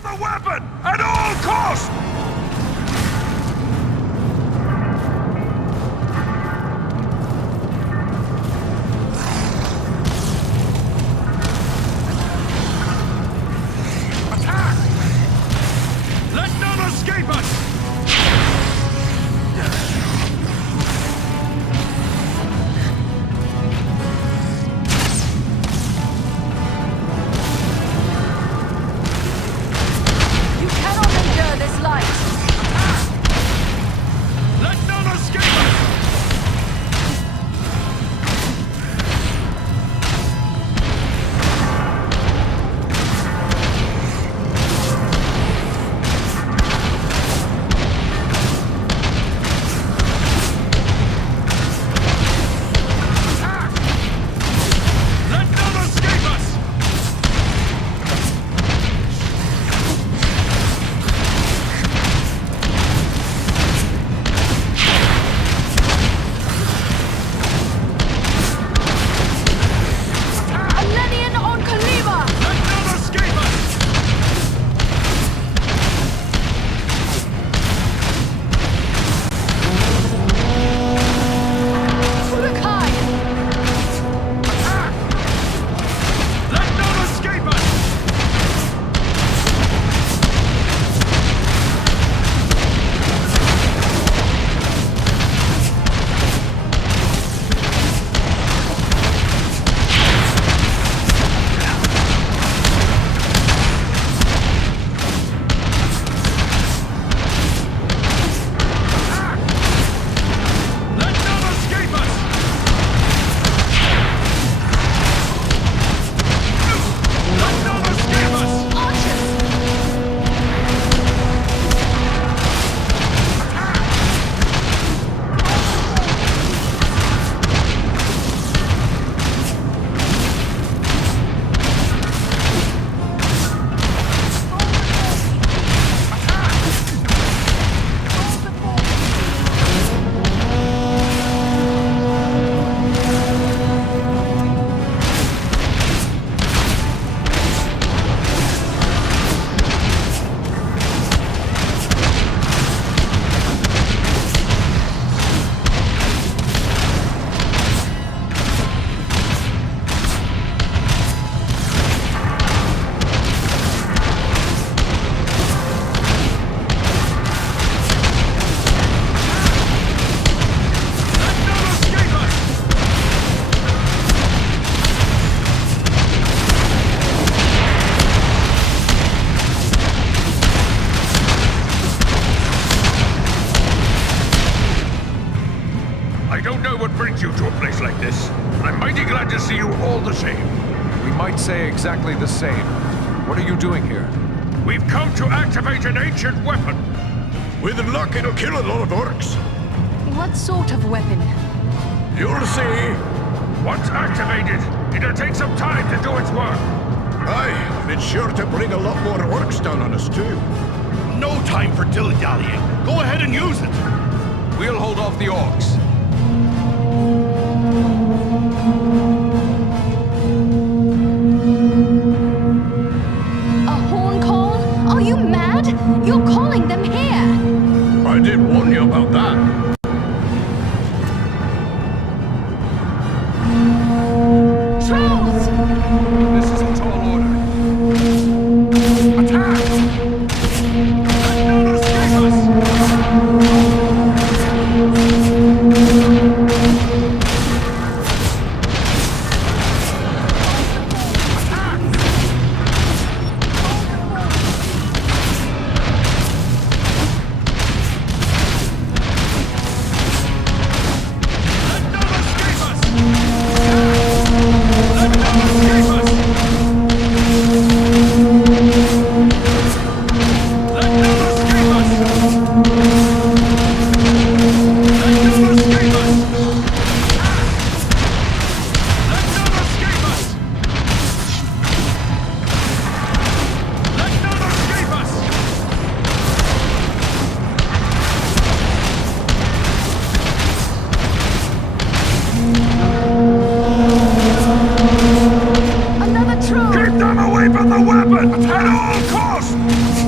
from the weapon! At all costs! Attack! Let none escape us! I don't know what brings you to a place like this. I'm mighty glad to see you all the same. We might say exactly the same. What are you doing here? We've come to activate an ancient weapon. With luck, it'll kill a lot of orcs. What sort of weapon? You'll see. Once activated, it'll take some time to do its work. Aye, and it's sure to bring a lot more orcs down on us, too. No time for dilly-dallying. Go ahead and use it. We'll hold off the orcs. A horn call? Are you mad? You're calling them here! I did warn you about that. Trolls! This is a tall order. Attack! Let none escape us! Keep them away from the weapon! At all costs!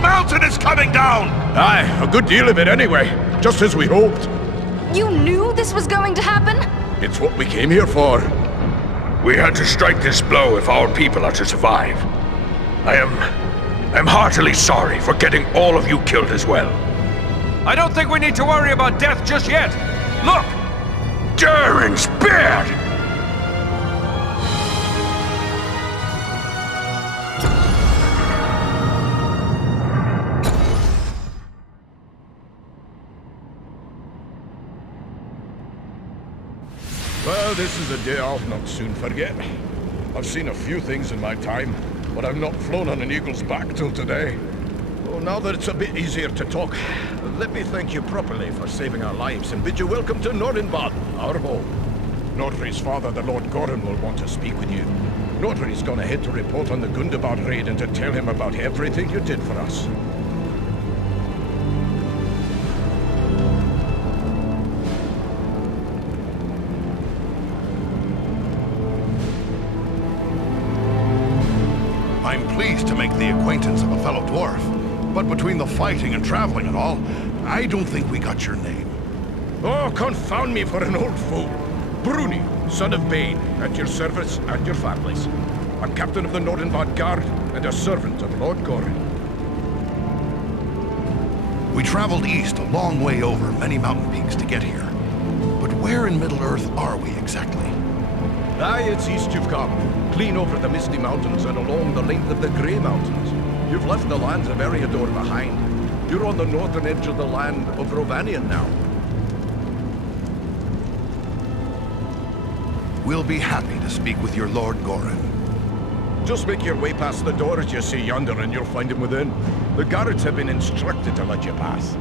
mountain is coming down! Aye, a good deal of it anyway. Just as we hoped. You knew this was going to happen? It's what we came here for. We had to strike this blow if our people are to survive. I'm heartily sorry for getting all of you killed as well. I don't think we need to worry about death just yet. Look! Durin's beard! Well, this is a day I'll not soon forget. I've seen a few things in my time, but I've not flown on an eagle's back till today. Oh, now that it's a bit easier to talk, let me thank you properly for saving our lives and bid you welcome to Nordenbad, our home. Nordri's father, the Lord Gorin, will want to speak with you. Nordri's gone ahead to report on the Gundabad raid and to tell him about everything you did for us. I'm pleased to make the acquaintance of a fellow dwarf, but between the fighting and traveling and all, I don't think we got your name. Oh, confound me for an old fool! Bruni, son of Bane, at your service and your families. I'm captain of the Nordenbad Guard and a servant of Lord Gorin. We traveled east a long way over many mountain peaks to get here. But where in Middle-earth are we exactly? Aye, it's east you've come. Clean over the Misty Mountains and along the length of the Grey Mountains. You've left the lands of Eriador behind. You're on the northern edge of the land of Rovanion now. We'll be happy to speak with your Lord Gorin. Just make your way past the doors you see yonder and you'll find him within. The guards have been instructed to let you pass.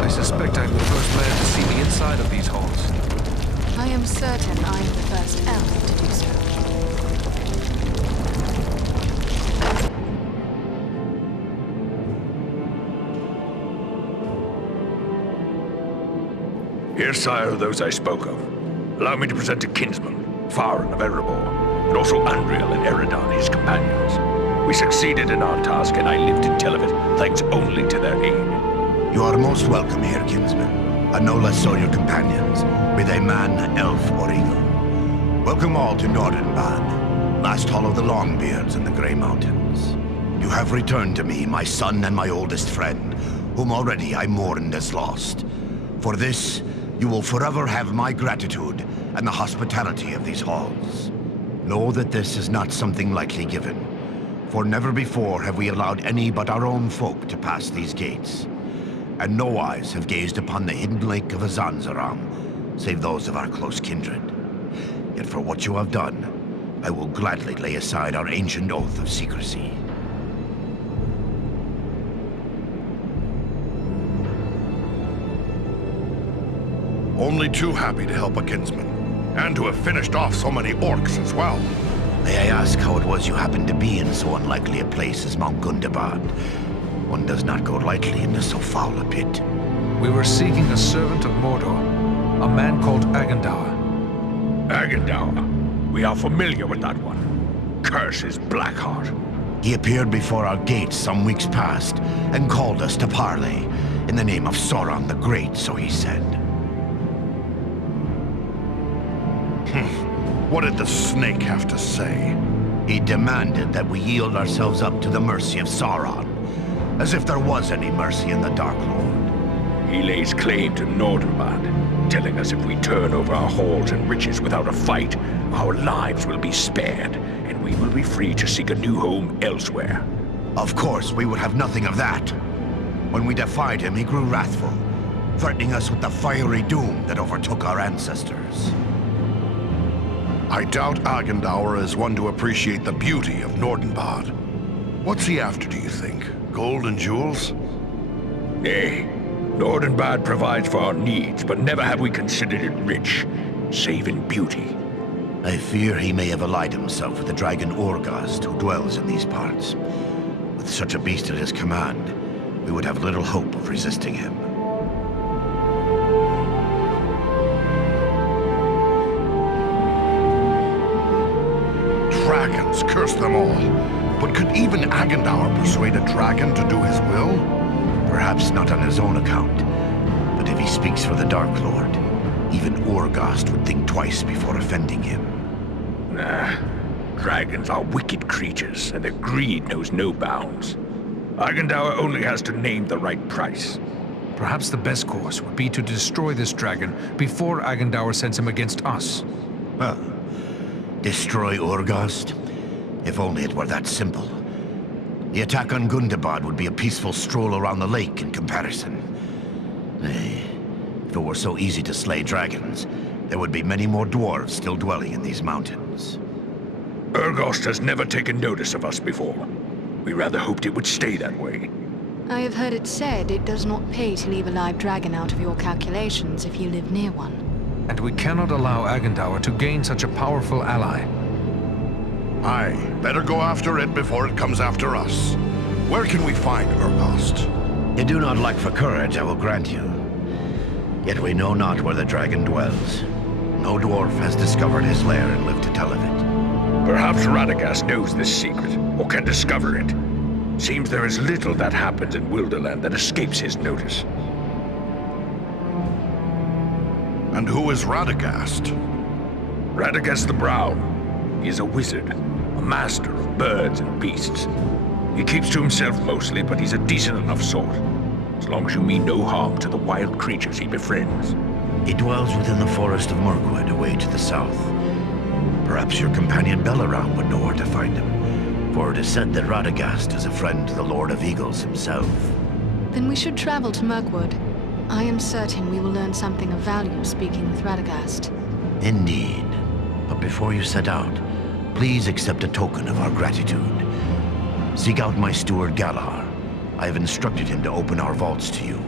I suspect I'm the first man to see the inside of these halls. I am certain I am the first elf to do so. Here, sire, are those I spoke of. Allow me to present a kinsman, Farin of Erebor, and also Andriel and Eridan, his companions. We succeeded in our task, and I lived to tell of it, thanks only to their aid. You are most welcome here, kinsman, and no less so your companions, be they man, elf, or eagle. Welcome all to Nordenbad, last hall of the Longbeards in the Grey Mountains. You have returned to me, my son and my oldest friend, whom already I mourned as lost. For this, you will forever have my gratitude and the hospitality of these halls. Know that this is not something lightly given, for never before have we allowed any but our own folk to pass these gates, and no eyes have gazed upon the hidden lake of Azanzaram, save those of our close kindred. Yet for what you have done, I will gladly lay aside our ancient oath of secrecy. Only too happy to help a kinsman, and to have finished off so many orcs as well. May I ask how it was you happened to be in so unlikely a place as Mount Gundabad? One does not go lightly into so foul a pit. We were seeking a servant of Mordor, a man called Agandaur. Agandaur. We are familiar with that one. Curse his Blackheart. He appeared before our gates some weeks past, and called us to parley, in the name of Sauron the Great, so he said. What did the snake have to say? He demanded that we yield ourselves up to the mercy of Sauron, as if there was any mercy in the Dark Lord. He lays claim to Nordenbad, telling us if we turn over our halls and riches without a fight, our lives will be spared, and we will be free to seek a new home elsewhere. Of course, we would have nothing of that. When we defied him, he grew wrathful, threatening us with the fiery doom that overtook our ancestors. I doubt Agandaur is one to appreciate the beauty of Nordenbad. What's he after, do you think? Gold and jewels? Nay, Nordenbad provides for our needs, but never have we considered it rich, save in beauty. I fear he may have allied himself with the dragon Orgast who dwells in these parts. With such a beast at his command, we would have little hope of resisting him. dragons, curse them all. But could even Agendaur persuade a dragon to do his will? Perhaps not on his own account, but if he speaks for the Dark Lord, even Orgast would think twice before offending him. Nah. Dragons are wicked creatures, and their greed knows no bounds. Agendaur only has to name the right price. Perhaps the best course would be to destroy this dragon before Agendaur sends him against us. Well, destroy Orgast? If only it were that simple. The attack on Gundabad would be a peaceful stroll around the lake in comparison. Nay, if it were so easy to slay dragons, there would be many more dwarves still dwelling in these mountains. Urgost has never taken notice of us before. We rather hoped it would stay that way. I have heard it said it does not pay to leave a live dragon out of your calculations if you live near one. And we cannot allow Agendaur to gain such a powerful ally. Aye, better go after it before it comes after us. Where can we find Urgost? You do not lack for courage, I will grant you. Yet we know not where the dragon dwells. No dwarf has discovered his lair and lived to tell of it. Perhaps Radagast knows this secret, or can discover it. Seems there is little that happens in Wilderland that escapes his notice. And who is Radagast? Radagast the Brown. He is a wizard, a master of birds and beasts. He keeps to himself mostly, but he's a decent enough sort. As long as you mean no harm to the wild creatures he befriends. He dwells within the forest of Mirkwood, away to the south. Perhaps your companion Belaram would know where to find him, for it is said that Radagast is a friend to the Lord of Eagles himself. Then we should travel to Mirkwood. I am certain we will learn something of value speaking with Radagast. Indeed. But before you set out, please accept a token of our gratitude. Seek out my steward Galar. I have instructed him to open our vaults to you.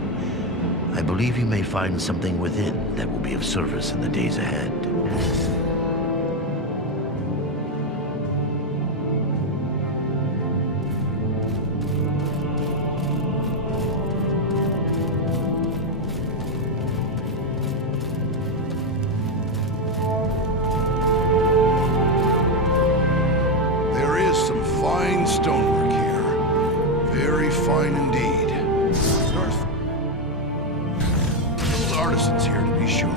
I believe you may find something within that will be of service in the days ahead. There is some fine stonework here. Very fine indeed. Skilled artisans here, to be sure.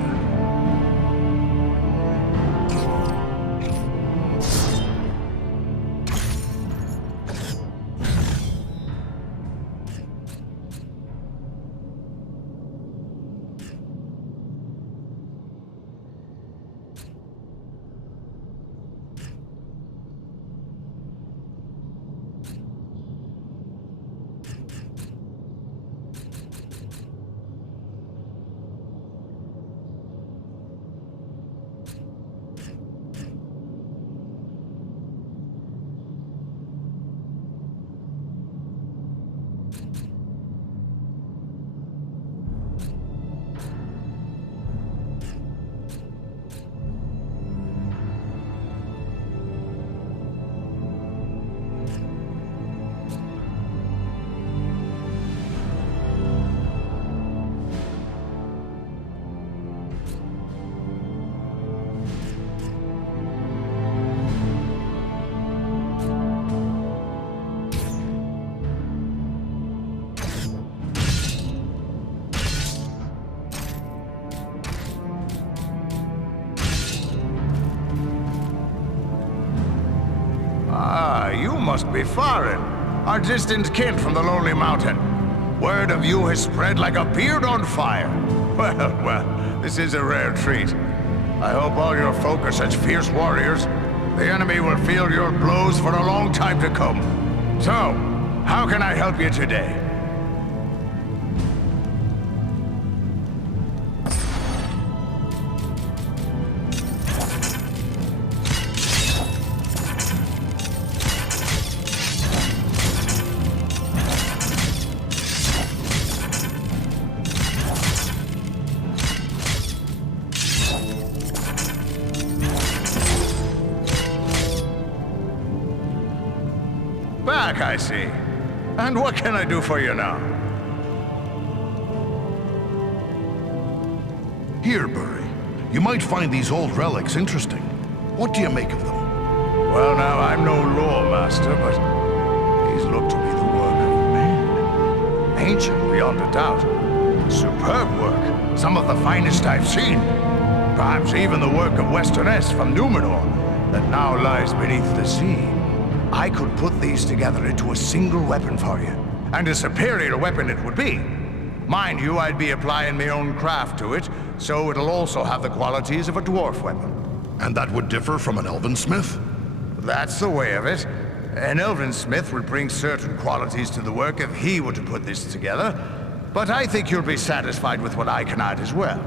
Ah, you must be Farin, our distant kin from the Lonely Mountain. Word of you has spread like a beard on fire. Well, this is a rare treat. I hope all your folk are such fierce warriors. The enemy will feel your blows for a long time to come. So, how can I help you today? Back, I see. And what can I do for you now? Here, Bury. You might find these old relics interesting. What do you make of them? Well, now, I'm no lore master, but these look to be the work of men. Ancient, beyond a doubt. Superb work. Some of the finest I've seen. Perhaps even the work of Westerness from Numenor, that now lies beneath the sea. I could put these together into a single weapon for you. And a superior weapon it would be. Mind you, I'd be applying my own craft to it, so it'll also have the qualities of a dwarf weapon. And that would differ from an elven smith? That's the way of it. An elven smith would bring certain qualities to the work if he were to put this together, but I think you'll be satisfied with what I can add as well.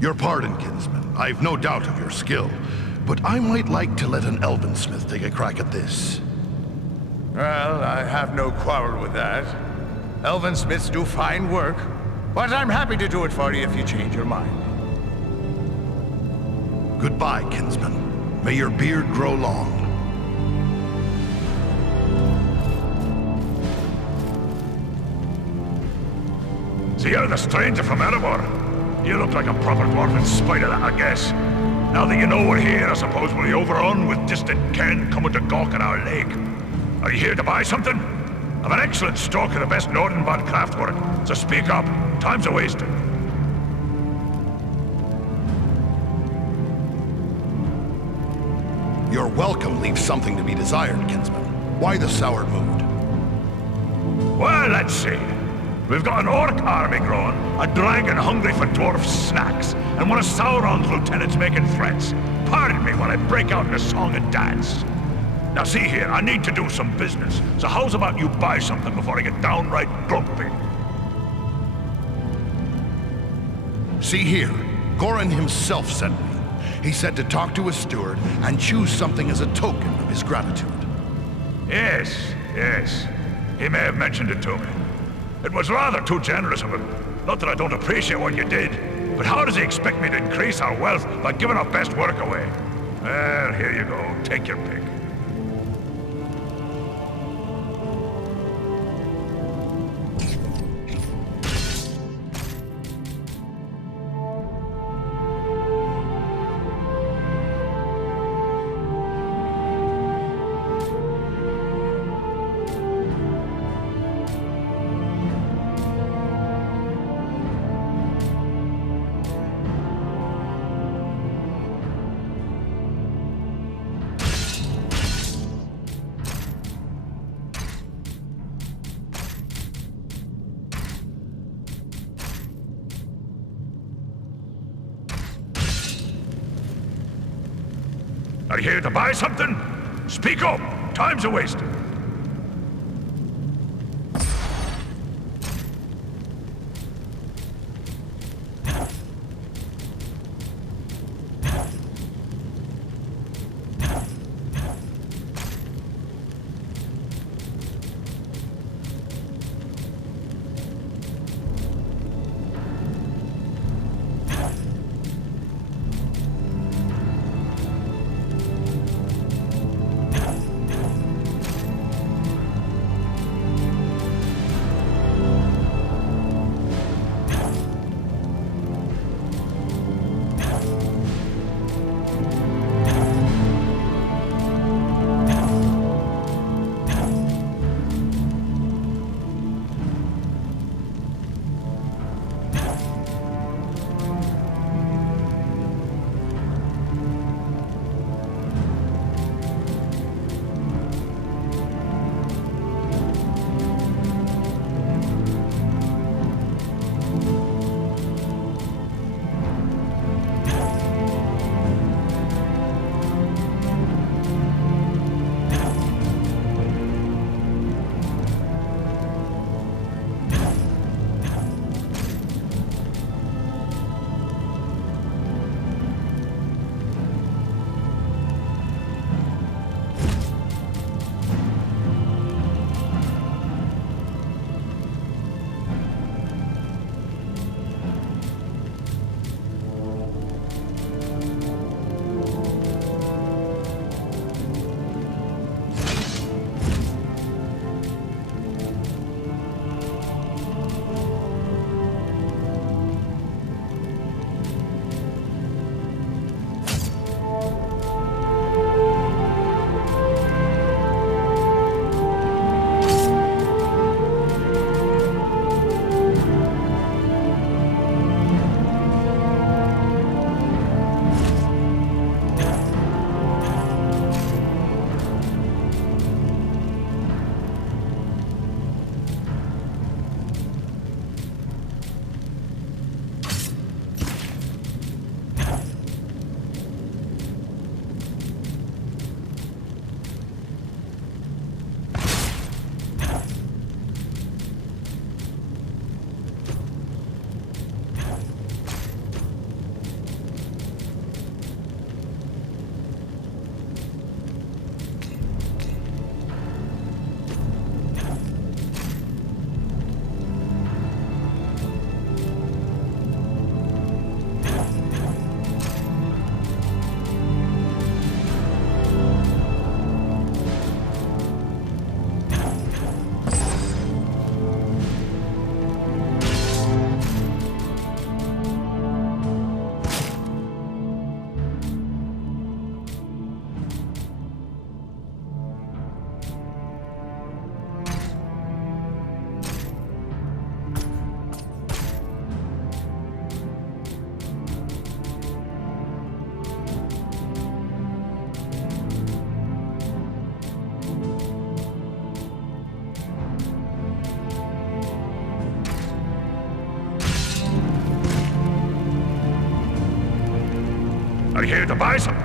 Your pardon, kinsman. I've no doubt of your skill, but I might like to let an elven smith take a crack at this. Well, I have no quarrel with that. Elven smiths do fine work, but I'm happy to do it for you if you change your mind. Goodbye, kinsman. May your beard grow long. So you're the stranger from Erebor. You look like a proper dwarf in spite of that, I guess. Now that you know we're here, I suppose we'll be overrun with distant ken coming to gawk at our lake. Are you here to buy something? I've an excellent stock of the best Nordenbad craftwork, so speak up. Time's a-wasting. Your welcome leaves something to be desired, kinsman. Why the soured mood? Well, let's see. We've got an orc army growing, a dragon hungry for dwarf snacks, and one of Sauron's lieutenants making threats. Pardon me while I break out in a song and dance. Now see here, I need to do some business, so how's about you buy something before I get downright grumpy? See here, Goran himself sent me. He said to talk to his steward and choose something as a token of his gratitude. Yes, yes. He may have mentioned it to me. It was rather too generous of him. Not that I don't appreciate what you did, but how does he expect me to increase our wealth by giving our best work away? Well, here you go. Take your pick. Are you here to buy something? Speak up! Time's a-wasting. Are you here to buy some?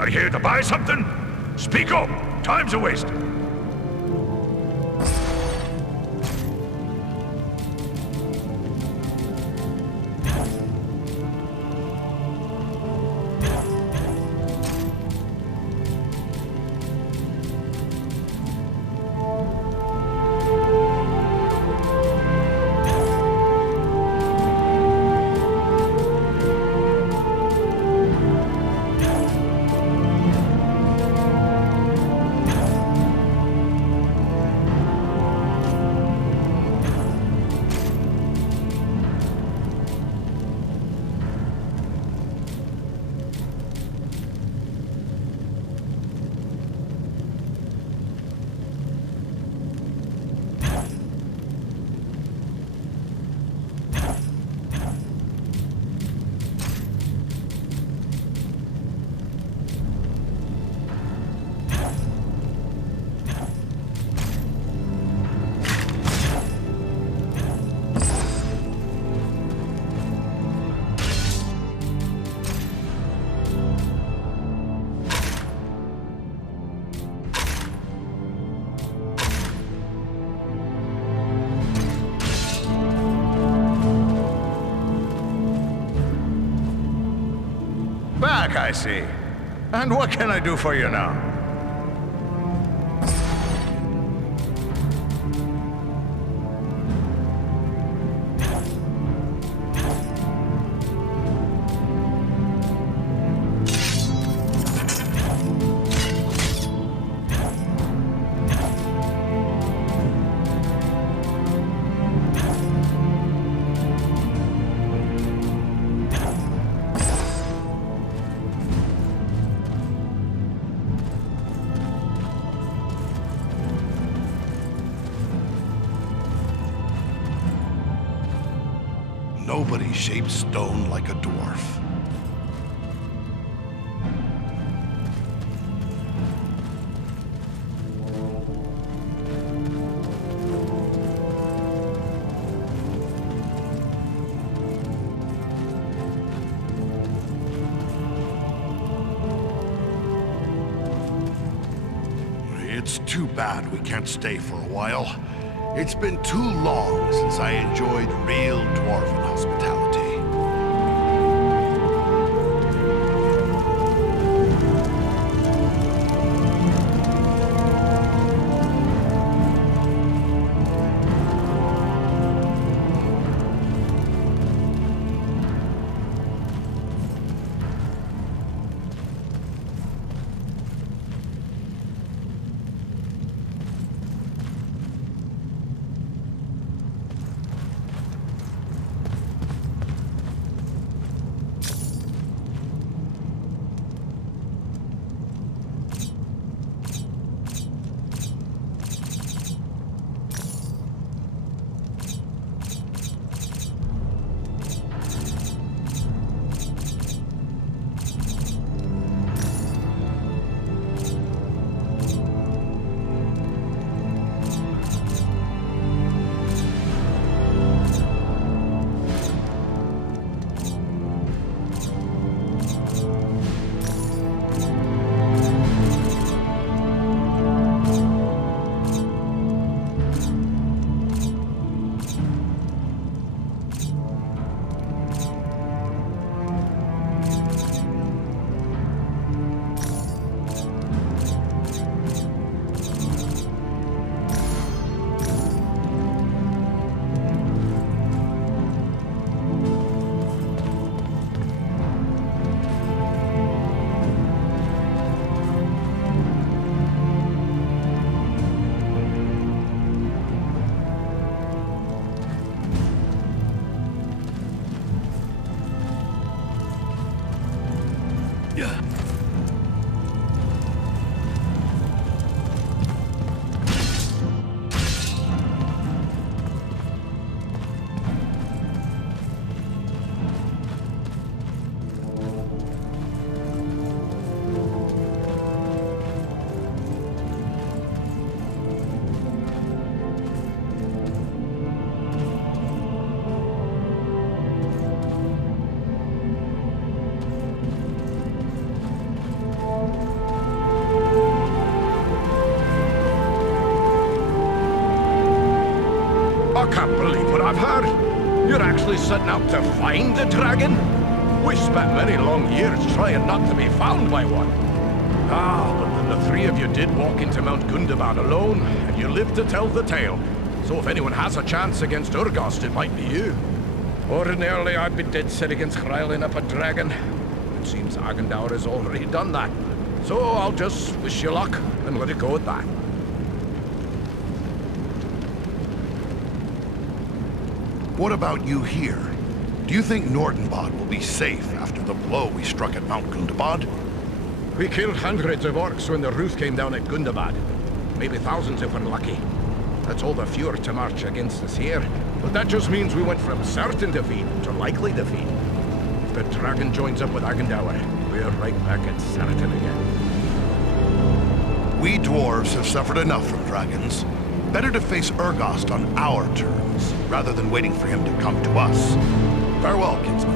Are you here to buy something? Speak up! Time's a waste. Back, I see. And what can I do for you now? Nobody shaped stone like a dwarf. bad we can't stay for a while. It's been too long since I enjoyed real dwarven hospitality. I can't believe what I've heard. You're actually setting out to find the dragon? We spent many long years trying not to be found by one. Ah, but then the three of you did walk into Mount Gundabad alone, and you lived to tell the tale. So if anyone has a chance against Urgast, it might be you. Ordinarily, I'd be dead set against riling up a dragon. It seems Agendaur has already done that. So I'll just wish you luck and let it go at that. What about you here? Do you think Nordenbad will be safe after the blow we struck at Mount Gundabad? We killed hundreds of orcs when the Ruth came down at Gundabad. Maybe thousands if we're lucky. That's all the fewer to march against us here. But that just means we went from certain defeat to likely defeat. If the dragon joins up with Agendaur, we're right back at certain again. We dwarves have suffered enough from dragons. Better to face Urgast on our terms, rather than waiting for him to come to us. Farewell, kinsman.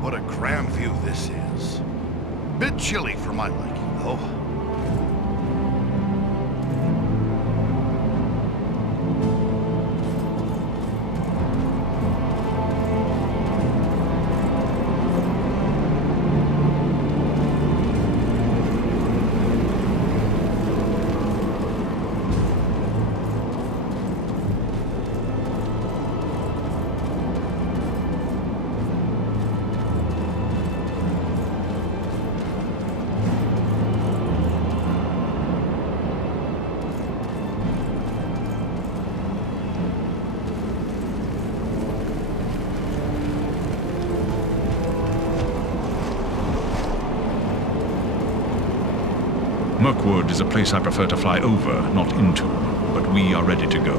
What a cram view this is. Bit chilly for my liking, though. Mirkwood is a place I prefer to fly over, not into, but we are ready to go.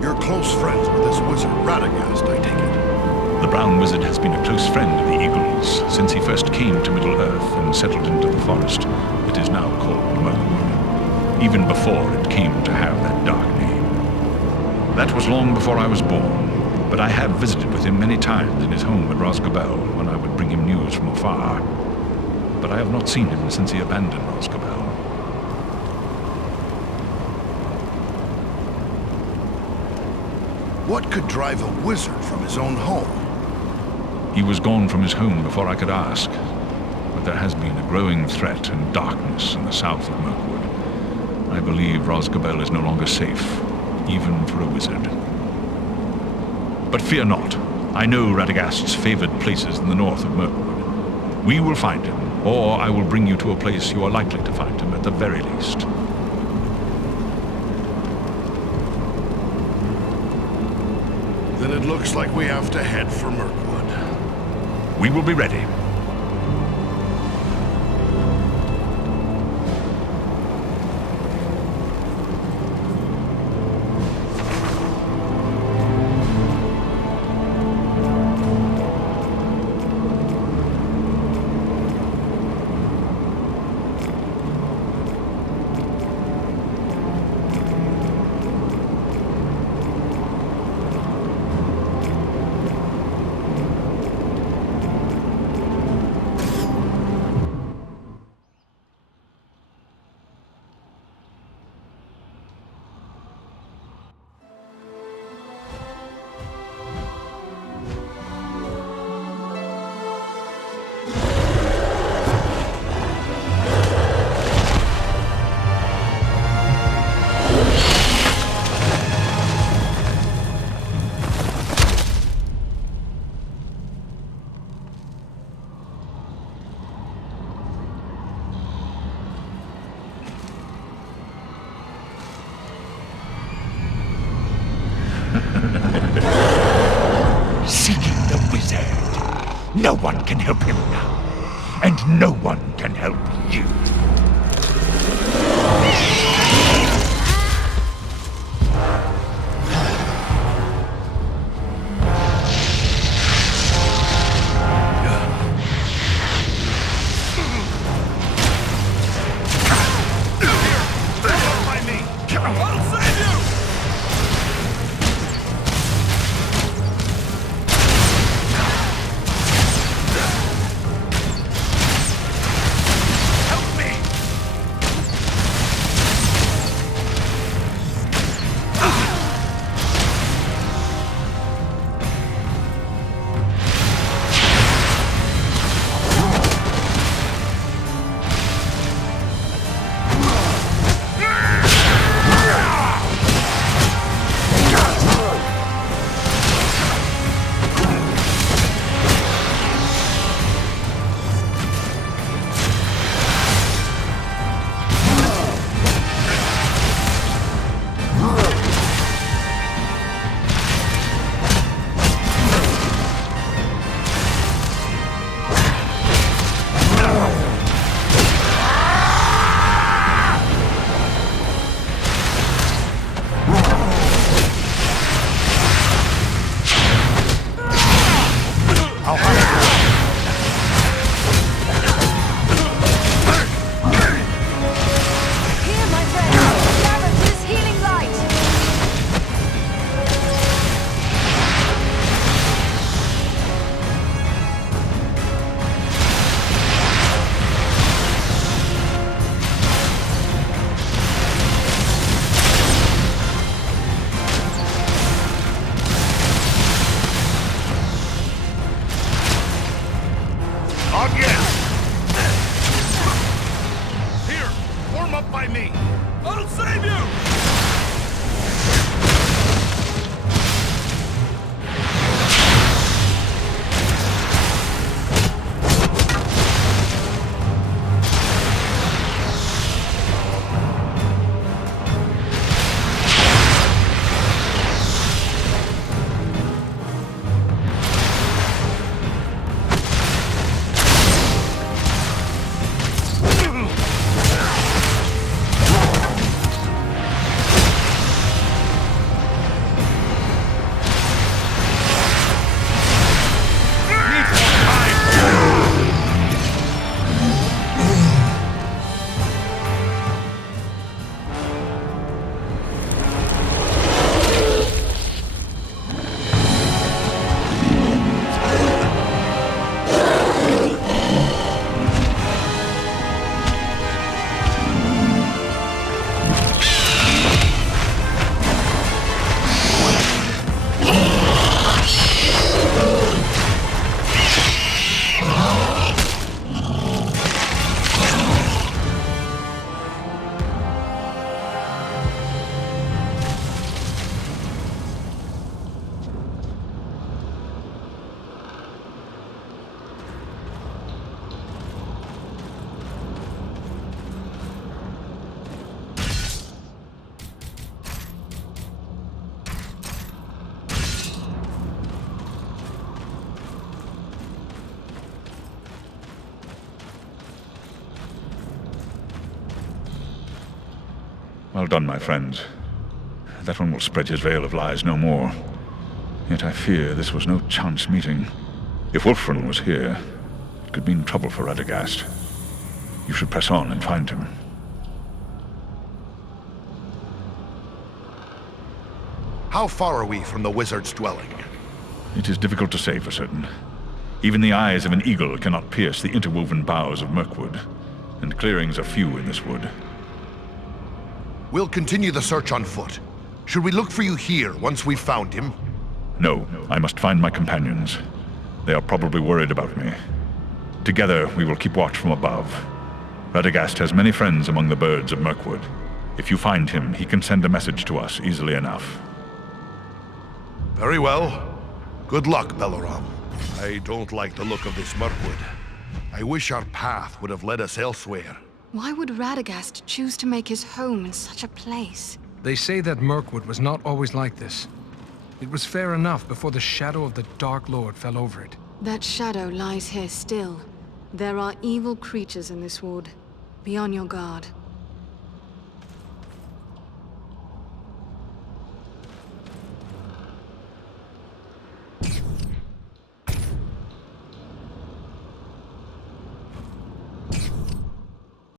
You're close friends with this wizard Radagast, I take it. The Brown Wizard has been a close friend of the Eagles since he first came to Middle-earth and settled into the forest. It that is now called Mirkwood, even before it came to have that dark name. That was long before I was born, but I have visited with him many times in his home at Rosgobel when I would bring him news from afar. But I have not seen him since he abandoned Rosgobel. What could drive a wizard from his own home? He was gone from his home before I could ask. But there has been a growing threat and darkness in the south of Mirkwood. I believe Rosgobel is no longer safe, even for a wizard. But fear not. I know Radagast's favored places in the north of Mirkwood. We will find him, or I will bring you to a place you are likely to find him at the very least. Then it looks like we have to head for Mirkwood. We will be ready. Seeking the wizard. No one can help him now. And no one can help you. Well done, my friends. That one will spread his veil of lies no more. Yet I fear this was no chance meeting. If Wolfram was here, it could mean trouble for Radagast. You should press on and find him. How far are we from the wizard's dwelling? It is difficult to say for certain. Even the eyes of an eagle cannot pierce the interwoven boughs of Mirkwood, and clearings are few in this wood. We'll continue the search on foot. Should we look for you here once we've found him? No, I must find my companions. They are probably worried about me. Together, we will keep watch from above. Radagast has many friends among the birds of Mirkwood. If you find him, he can send a message to us easily enough. Very well. Good luck, Belaram. I don't like the look of this Mirkwood. I wish our path would have led us elsewhere. Why would Radagast choose to make his home in such a place? They say that Mirkwood was not always like this. It was fair enough before the shadow of the Dark Lord fell over it. That shadow lies here still. There are evil creatures in this wood. Be on your guard.